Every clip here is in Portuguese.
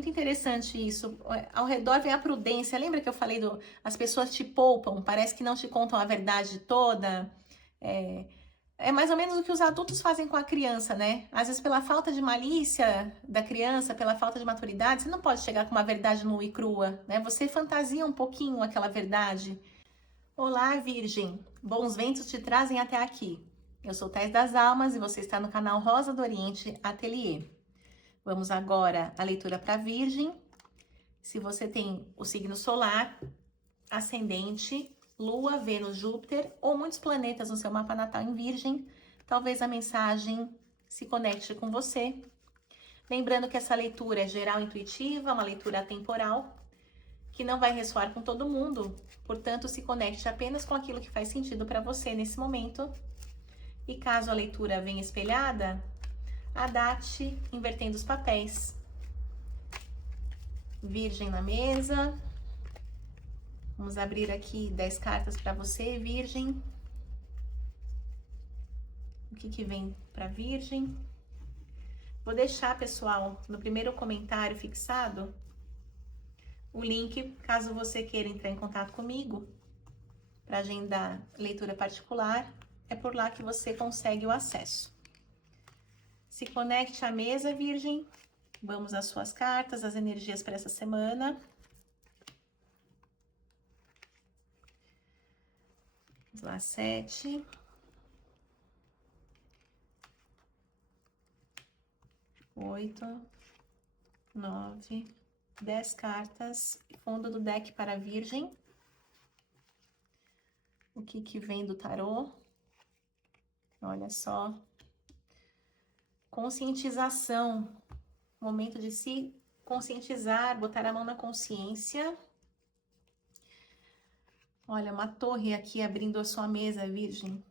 muito interessante isso. Ao redor vem a prudência. Lembra que eu falei as pessoas te poupam, parece que não te contam a verdade toda? É, é mais ou menos o que os adultos fazem com a criança, né? Às vezes, pela falta de malícia da criança, pela falta de maturidade, você não pode chegar com uma verdade nua e crua, né? Você fantasia um pouquinho aquela verdade. Olá, Virgem. Bons ventos te trazem até aqui. Eu sou Thais das Almas e você está no canal Rosa do Oriente Ateliê. Vamos agora à leitura para Virgem. Se você tem o signo solar, ascendente, Lua, Vênus, Júpiter ou muitos planetas no seu mapa natal em Virgem, talvez a mensagem se conecte com você. Lembrando que essa leitura é geral intuitiva, uma leitura atemporal, que não vai ressoar com todo mundo, portanto, se conecte apenas com aquilo que faz sentido para você nesse momento. E caso a leitura venha espelhada, adapte invertendo os papéis. Virgem na mesa. Vamos abrir aqui 10 cartas para você, Virgem. O que vem para Virgem? Vou deixar, pessoal, no primeiro comentário fixado, o link, caso você queira entrar em contato comigo para agendar leitura particular. É por lá que você consegue o acesso. Se conecte à mesa, Virgem. Vamos às suas cartas, as energias para essa semana. Vamos lá, 7. 8. 9. 10 cartas. Fundo do deck para a Virgem. O que vem do tarô? Olha só. Conscientização. Momento de se conscientizar, botar a mão na consciência. Olha, uma torre aqui abrindo a sua mesa, Virgem.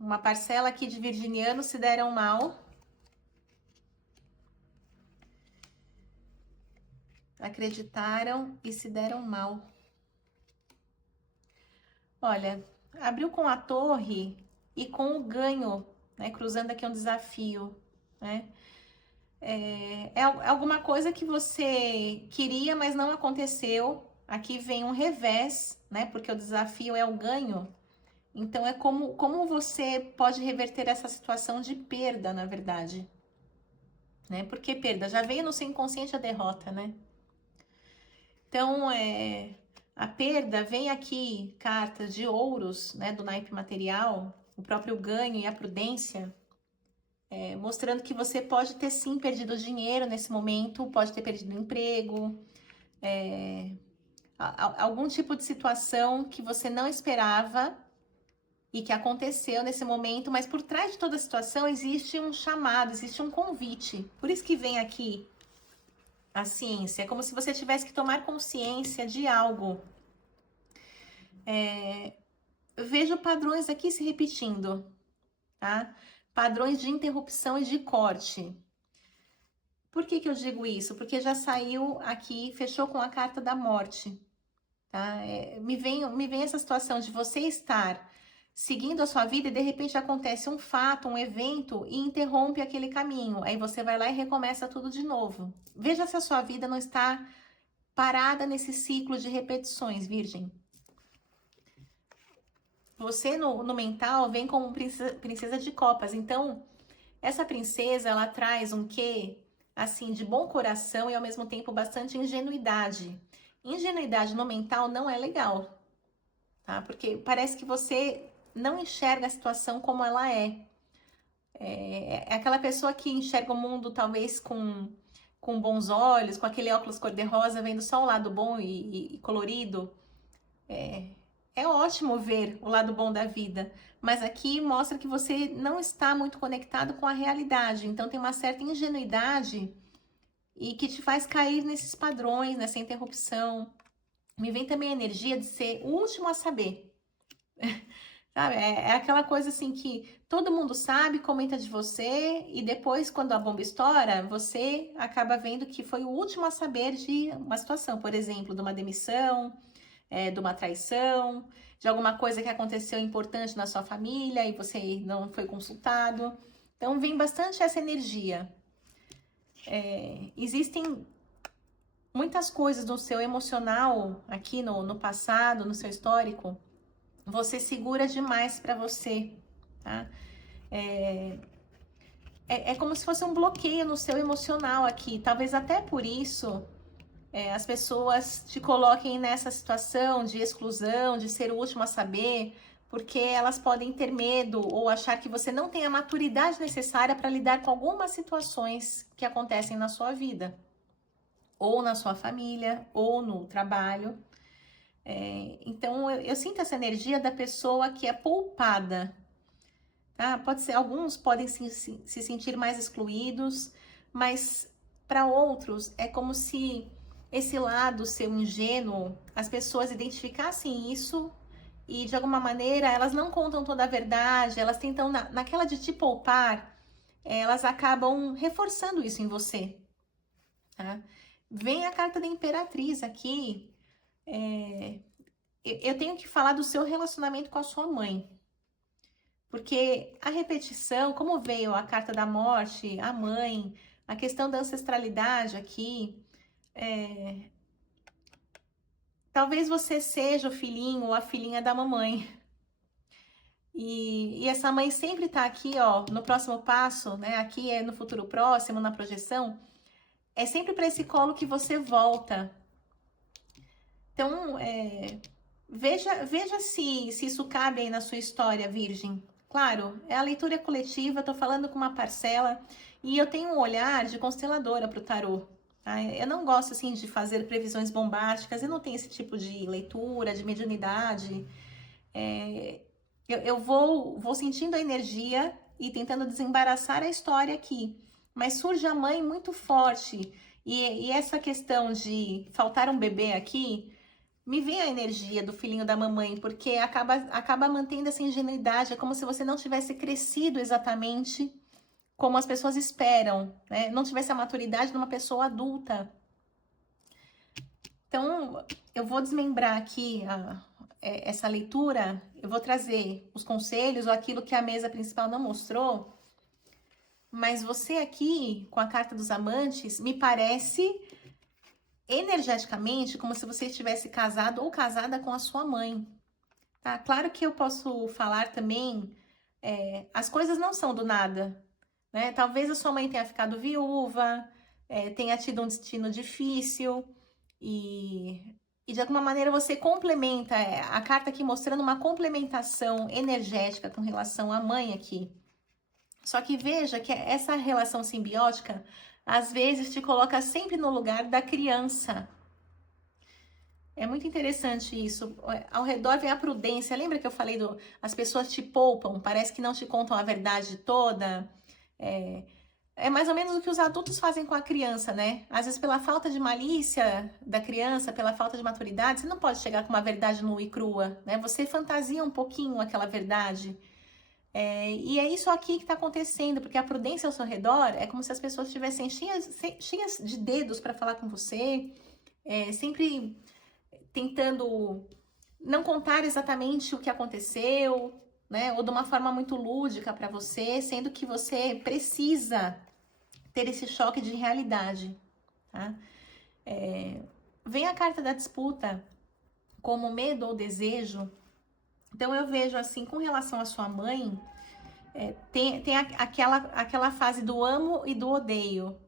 Uma parcela aqui de virginianos se deram mal. Acreditaram e se deram mal. Olha, abriu com a torre e com o ganho, né? Cruzando aqui um desafio, né? É alguma coisa que você queria, mas não aconteceu. Aqui vem um revés, né? Porque o desafio é o ganho. Então, é como você pode reverter essa situação de perda, na verdade. Né? Por que perda? Já veio no seu inconsciente a derrota, né? Então, a perda vem aqui, cartas de ouros, né? Do naipe material, o próprio ganho e a prudência. Mostrando que você pode ter sim perdido dinheiro nesse momento, pode ter perdido o emprego, algum tipo de situação que você não esperava e que aconteceu nesse momento, mas por trás de toda a situação existe um chamado, existe um convite. Por isso que vem aqui a ciência, é como se você tivesse que tomar consciência de algo. Vejo padrões aqui se repetindo, tá? Padrões de interrupção e de corte. Por que eu digo isso? Porque já saiu aqui, fechou com a carta da morte, tá? Me vem essa situação de você estar seguindo a sua vida e de repente acontece um fato, um evento e interrompe aquele caminho. Aí você vai lá e recomeça tudo de novo. Veja se a sua vida não está parada nesse ciclo de repetições, Virgem. Você no mental vem como princesa de copas. Então, essa princesa, ela traz um quê? Assim, de bom coração e ao mesmo tempo bastante ingenuidade. Ingenuidade no mental não é legal, tá? Porque parece que você não enxerga a situação como ela é. É aquela pessoa que enxerga o mundo talvez com bons olhos, com aquele óculos cor-de-rosa, vendo só o lado bom e colorido. É ótimo ver o lado bom da vida, mas aqui mostra que você não está muito conectado com a realidade. Então tem uma certa ingenuidade e que te faz cair nesses padrões, nessa interrupção. Me vem também a energia de ser o último a saber. Sabe? É aquela coisa assim que todo mundo sabe, comenta de você, e depois, quando a bomba estoura, você acaba vendo que foi o último a saber de uma situação, por exemplo, de uma demissão, de uma traição, de alguma coisa que aconteceu importante na sua família e você não foi consultado. Então vem bastante essa energia. Existem muitas coisas no seu emocional, aqui no passado, no seu histórico, você segura demais para você, tá? É como se fosse um bloqueio no seu emocional aqui. Talvez até por isso as pessoas te coloquem nessa situação de exclusão, de ser o último a saber, porque elas podem ter medo ou achar que você não tem a maturidade necessária para lidar com algumas situações que acontecem na sua vida, ou na sua família, ou no trabalho. Então, eu sinto essa energia da pessoa que é poupada. Tá? Pode ser, alguns podem se sentir mais excluídos, mas para outros é como se esse lado seu ingênuo, as pessoas identificassem isso e de alguma maneira elas não contam toda a verdade, elas tentam, naquela de te poupar, elas acabam reforçando isso em você. Tá? Vem a carta da Imperatriz aqui. Eu tenho que falar do seu relacionamento com a sua mãe. Porque a repetição, como veio a carta da morte, a mãe, a questão da ancestralidade aqui, talvez você seja o filhinho ou a filhinha da mamãe. E essa mãe sempre tá aqui, ó, no próximo passo, né? Aqui é no futuro próximo, na projeção. É sempre para esse colo que você volta. Então, veja se isso cabe aí na sua história, Virgem. Claro, a leitura coletiva, eu tô falando com uma parcela e eu tenho um olhar de consteladora pro tarô. Tá? Eu não gosto, assim, de fazer previsões bombásticas, eu não tenho esse tipo de leitura, de mediunidade. Eu vou sentindo a energia e tentando desembaraçar a história aqui. Mas surge a mãe muito forte e essa questão de faltar um bebê aqui, me vem a energia do filhinho da mamãe, porque acaba mantendo essa ingenuidade, é como se você não tivesse crescido exatamente como as pessoas esperam, né? Não tivesse a maturidade de uma pessoa adulta. Então, eu vou desmembrar aqui essa leitura, eu vou trazer os conselhos ou aquilo que a mesa principal não mostrou, mas você aqui, com a carta dos amantes, me parece energeticamente como se você estivesse casado ou casada com a sua mãe. Tá? Claro que eu posso falar também, as coisas não são do nada, né? Talvez a sua mãe tenha ficado viúva, tenha tido um destino difícil e de alguma maneira você complementa, a carta aqui mostrando uma complementação energética com relação à mãe aqui. Só que veja que essa relação simbiótica às vezes te coloca sempre no lugar da criança. É muito interessante isso. Ao redor vem a prudência. Lembra que eu falei as pessoas te poupam, parece que não te contam a verdade toda? É mais ou menos o que os adultos fazem com a criança, né? Às vezes pela falta de malícia da criança, pela falta de maturidade, você não pode chegar com uma verdade nua e crua, né? Você fantasia um pouquinho aquela verdade. E é isso aqui que está acontecendo, porque a prudência ao seu redor é como se as pessoas estivessem cheias de dedos para falar com você, sempre tentando não contar exatamente o que aconteceu, né? Ou de uma forma muito lúdica para você, sendo que você precisa ter esse choque de realidade, tá? Vem a carta da disputa como medo ou desejo. Então eu vejo assim, com relação à sua mãe, tem aquela fase do amo e do odeio,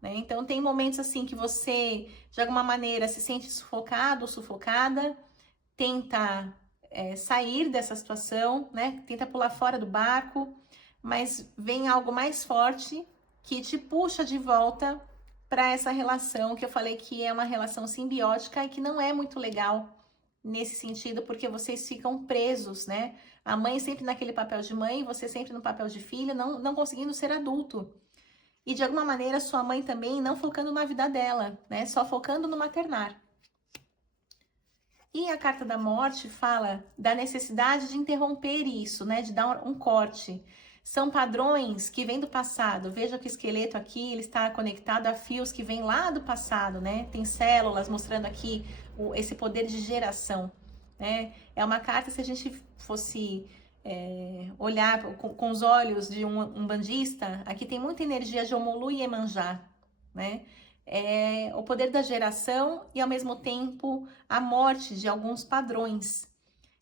né? Então tem momentos assim que você, de alguma maneira, se sente sufocado ou sufocada, tenta sair dessa situação, né? Tenta pular fora do barco, mas vem algo mais forte que te puxa de volta para essa relação que eu falei que é uma relação simbiótica e que não é muito legal nesse sentido, porque vocês ficam presos, né? A mãe sempre naquele papel de mãe, você sempre no papel de filha, não conseguindo ser adulto. E de alguma maneira sua mãe também não focando na vida dela, né? Só focando no maternar. E a carta da morte fala da necessidade de interromper isso, né? De dar um corte. São padrões que vêm do passado. Veja que o esqueleto aqui, ele está conectado a fios que vêm lá do passado, né? Tem células mostrando aqui esse poder de geração, né? É uma carta, se a gente fosse olhar com os olhos de um umbandista, aqui tem muita energia de Omulu e Iemanjá, né? É o poder da geração e, ao mesmo tempo, a morte de alguns padrões.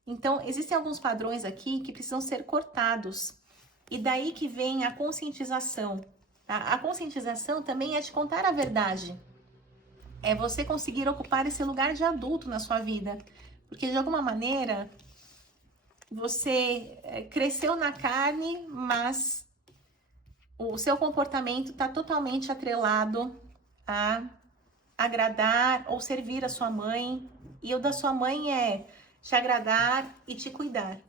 Então, existem alguns padrões aqui que precisam ser cortados. E daí que vem a conscientização. Tá? A conscientização também é de contar a verdade. É você conseguir ocupar esse lugar de adulto na sua vida. Porque, de alguma maneira, você cresceu na carne, mas o seu comportamento está totalmente atrelado a agradar ou servir a sua mãe. E o da sua mãe é te agradar e te cuidar.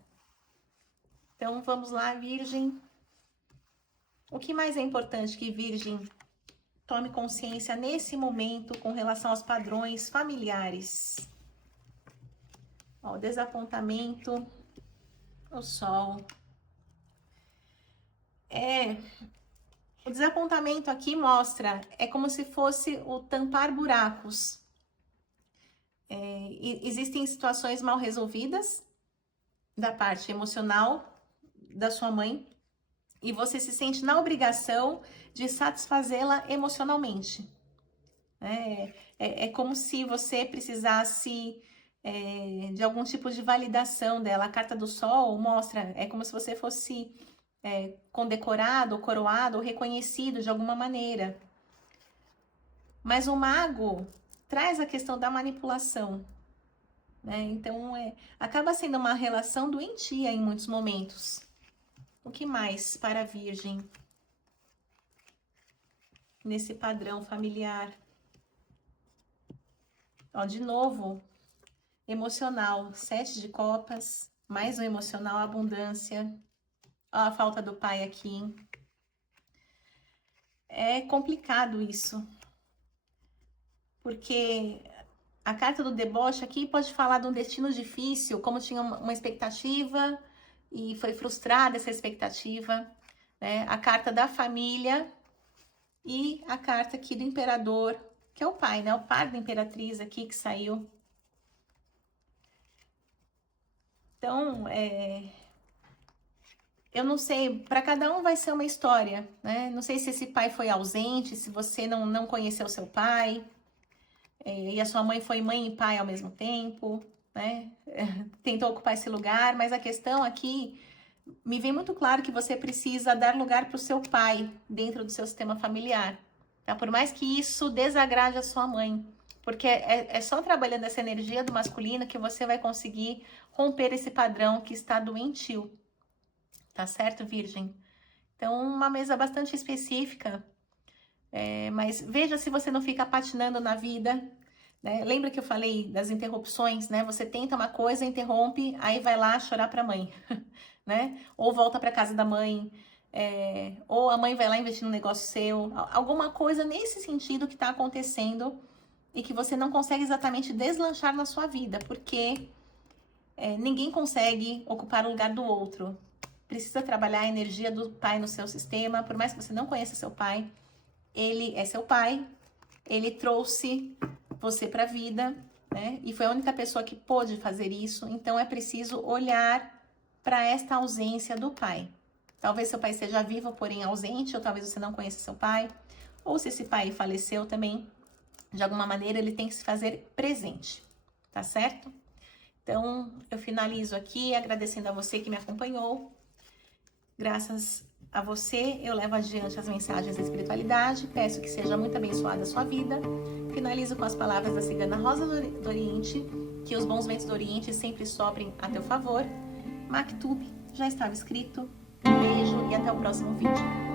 Então, vamos lá, Virgem. O que mais é importante que Virgem tome consciência nesse momento com relação aos padrões familiares? Ó, o desapontamento, o Sol. O desapontamento aqui mostra, é como se fosse o tampar buracos. Existem situações mal resolvidas da parte emocional da sua mãe e você se sente na obrigação de satisfazê-la emocionalmente. É como se você precisasse de algum tipo de validação dela. A carta do Sol mostra, é como se você fosse condecorado, ou coroado, ou reconhecido de alguma maneira. Mas o Mago traz a questão da manipulação, né? Então, acaba sendo uma relação doentia em muitos momentos. O que mais para a Virgem? Nesse padrão familiar. Ó, de novo, emocional, 7 de copas, mais um emocional, abundância. Ó, a falta do pai aqui. É complicado isso. Porque a carta do deboche aqui pode falar de um destino difícil, como tinha uma expectativa e foi frustrada essa expectativa, né? A carta da família e a carta aqui do imperador, que é o pai, né? O par da imperatriz aqui que saiu. Então, eu não sei, para cada um vai ser uma história, né? Não sei se esse pai foi ausente, se você não conheceu seu pai, e a sua mãe foi mãe e pai ao mesmo tempo, né? Tentou ocupar esse lugar, mas a questão aqui, me vem muito claro que você precisa dar lugar para o seu pai dentro do seu sistema familiar, tá? Por mais que isso desagrade a sua mãe, porque é só trabalhando essa energia do masculino que você vai conseguir romper esse padrão que está doentio. Tá certo, Virgem? Então, uma mesa bastante específica, mas veja se você não fica patinando na vida, né? Lembra que eu falei das interrupções, né? Você tenta uma coisa, interrompe, aí vai lá chorar pra mãe, né? Ou volta pra casa da mãe, ou a mãe vai lá investir no negócio seu, alguma coisa nesse sentido que tá acontecendo e que você não consegue exatamente deslanchar na sua vida, porque ninguém consegue ocupar o lugar do outro. Precisa trabalhar a energia do pai no seu sistema, por mais que você não conheça seu pai, ele é seu pai, ele trouxe você para a vida, né? E foi a única pessoa que pôde fazer isso, então é preciso olhar para esta ausência do pai. Talvez seu pai esteja vivo, porém ausente, ou talvez você não conheça seu pai, ou se esse pai faleceu também, de alguma maneira ele tem que se fazer presente, tá certo? Então, eu finalizo aqui agradecendo a você que me acompanhou. Graças a você, eu levo adiante as mensagens da espiritualidade. Peço que seja muito abençoada a sua vida. Finalizo com as palavras da cigana Rosa do Oriente, que os bons ventos do Oriente sempre soprem a teu favor. Maktub, já estava escrito. Um beijo e até o próximo vídeo.